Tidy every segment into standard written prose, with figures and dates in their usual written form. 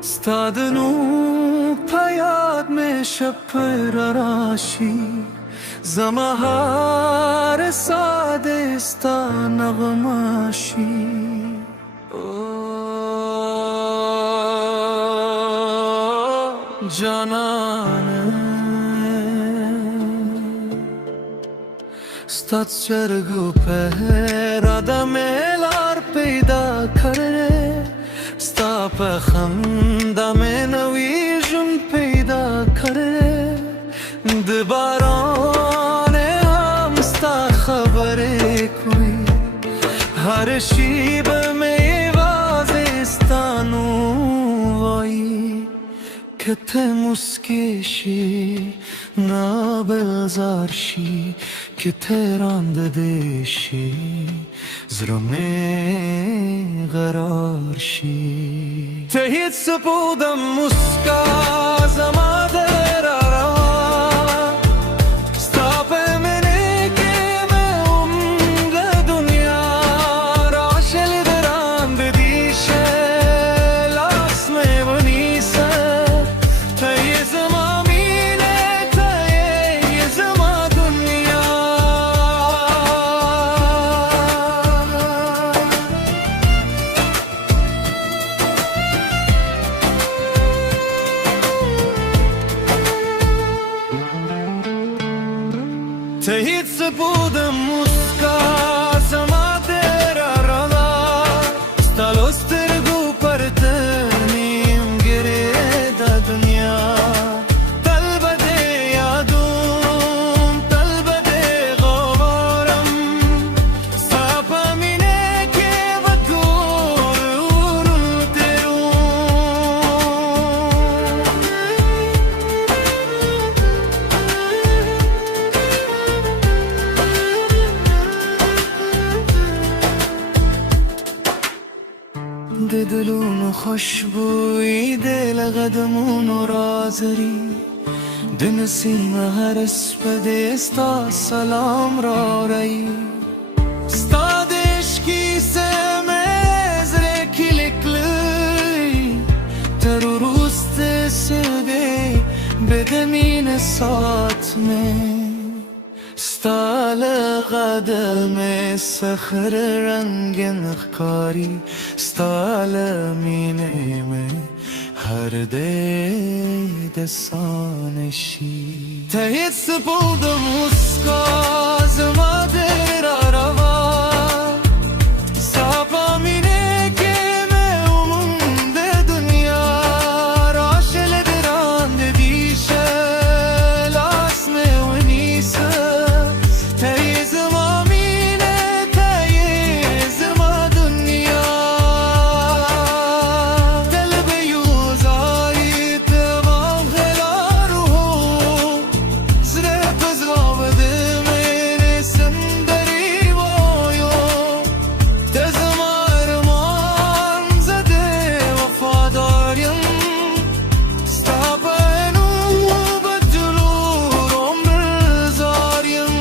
ستادنو پیاد می شپر راشی زما هر ساده ستا نغماشی جانانه ستات چرگو پهرادا میلار پیدا کرده ستا په خندا مې نوی ژوند پیدا کړی د باران هم ستا خبرې کوي هر شی به مې یوازې ستا نوم وایي که ته موسکی شي نابلزار شي که ته رانده شي زړه مې قرار شي ته هیڅ په د مسکا زما د رارا ستا په مینې کې مې هم د دنیا راشل درانده دي شه لاس مې ونیسه ته یې زما مینه ته یې زما دنیا ته هیڅ په د مسکا زما د رارا ستا له سترګو پرته نیمګړې د دنیا تل به دې یادوم تل به دې غواړم ستا په مینې کې به ټول د دلونو خوشبوئی د لغدمونو رازري د نسیم هر سپدې ستا سلام را رہی ستا د عشقي مې زړه کې لیکلی تر وروسته سبې به د مینې ساعت مې ستا له غده مې سخر رنګین ښکاري ستا له مینې مې هر دی د سانه شي ته هیڅ په د مسکا زما د راروا ستا په مینې کې مې هم د دنیا راشل درانده دي شه لاس مې ونیسه ته یې زما مینه ته یې زما دنیا تل به یو ځای ته وام هلارو زړه په زړه به د مینې سندرې وایو ته زما ارمان زه د وفادار یم ستا په نوم بدلور عمر زار یم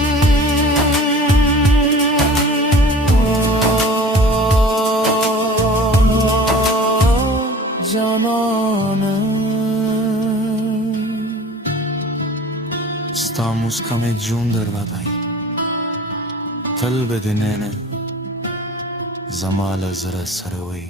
جانانه ستا موسکا مې جون در ودی تل به د نینه زما له زړه سره وي